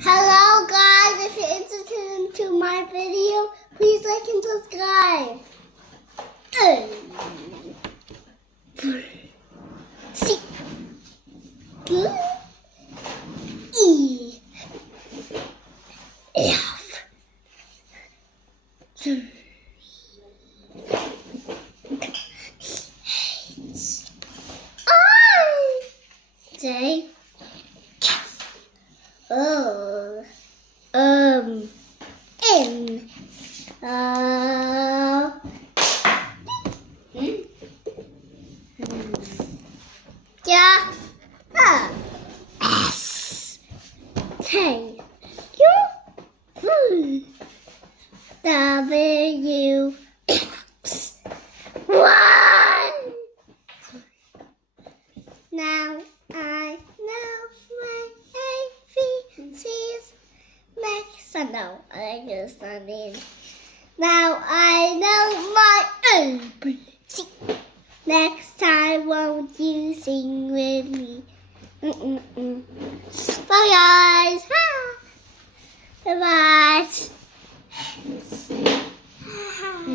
Hello guys, if you're interested into my video, please like and subscribe. C E F H I J O N Yeah. S T U W X Y. Now I know my ABCs. Next, I know I just in. Now I know my ABC. Next time, won't you sing with me? Bye, guys.